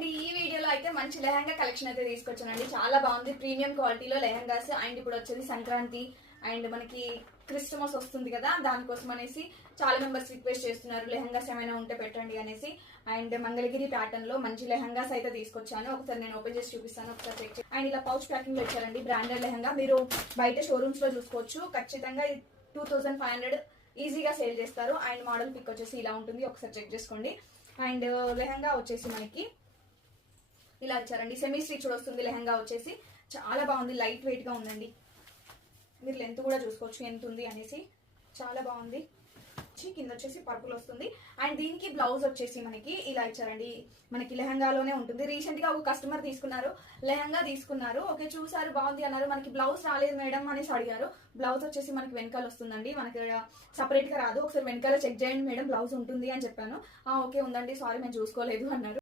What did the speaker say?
అండి, ఈ వీడియోలో అయితే మంచి లెహంగా కలెక్షన్ అయితే తీసుకొచ్చానండి. చాలా బాగుంది, ప్రీమియం క్వాలిటీలో లెహంగాస్. అండ్ ఇప్పుడు వచ్చేది సంక్రాంతి అండ్ మనకి క్రిస్మస్ వస్తుంది కదా, దానికోసం అనేసి చాలా మెంబర్స్ రిక్వెస్ట్ చేస్తున్నారు లెహంగాస్ ఏమైనా ఉంటే పెట్టండి అనేసి. అండ్ మంగళగిరి ప్యాటర్న్ లో మంచి లెహంగాస్ అయితే తీసుకొచ్చాను. ఒకసారి నేను ఓపెన్ చేసి చూపిస్తాను, ఒకసారి చెక్ చేయండి. అండ్ ఇలా పౌచ్ ప్యాకింగ్ లో ఇచ్చారండి. బ్రాండెడ్ లెహంగా మీరు బయట షోరూమ్స్ లో చూసుకోవచ్చు. ఖచ్చితంగా 2500 ఈజీగా సేల్ చేస్తారు. అండ్ మోడల్ పిక్ వచ్చేసి ఇలా ఉంటుంది, ఒకసారి చెక్ చేసుకోండి. అండ్ లెహంగా వచ్చేసి మనకి ఇలా ఇచ్చారండి. సెమీ స్టిచ్ వస్తుంది. లెహంగా వచ్చేసి చాలా బాగుంది, లైట్ వెయిట్ గా ఉందండి. మీరు లెంత్ కూడా చూసుకోవచ్చు ఎంత ఉంది అనేసి. చాలా బాగుంది. కింద వచ్చేసి పర్పుల్ వస్తుంది. అండ్ దీనికి బ్లౌజ్ వచ్చేసి మనకి ఇలా ఇచ్చారండి. మనకి లెహంగాలోనే ఉంటుంది. రీసెంట్ గా ఒక కస్టమర్ తీసుకున్నారు, లెహంగా తీసుకున్నారు, ఓకే చూసారు బాగుంది అన్నారు. మనకి బ్లౌజ్ రాలేదు మేడం అనేసి అడిగారు. బ్లౌజ్ వచ్చేసి మనకి వెనకాల వస్తుందండి, మనకి సపరేట్ గా రాదు. ఒకసారి వెనకాల చెక్ చేయండి మేడం, బ్లౌజ్ ఉంటుంది అని చెప్పాను. ఓకే ఉందండి, సారీ మేము చూసుకోలేదు అన్నారు.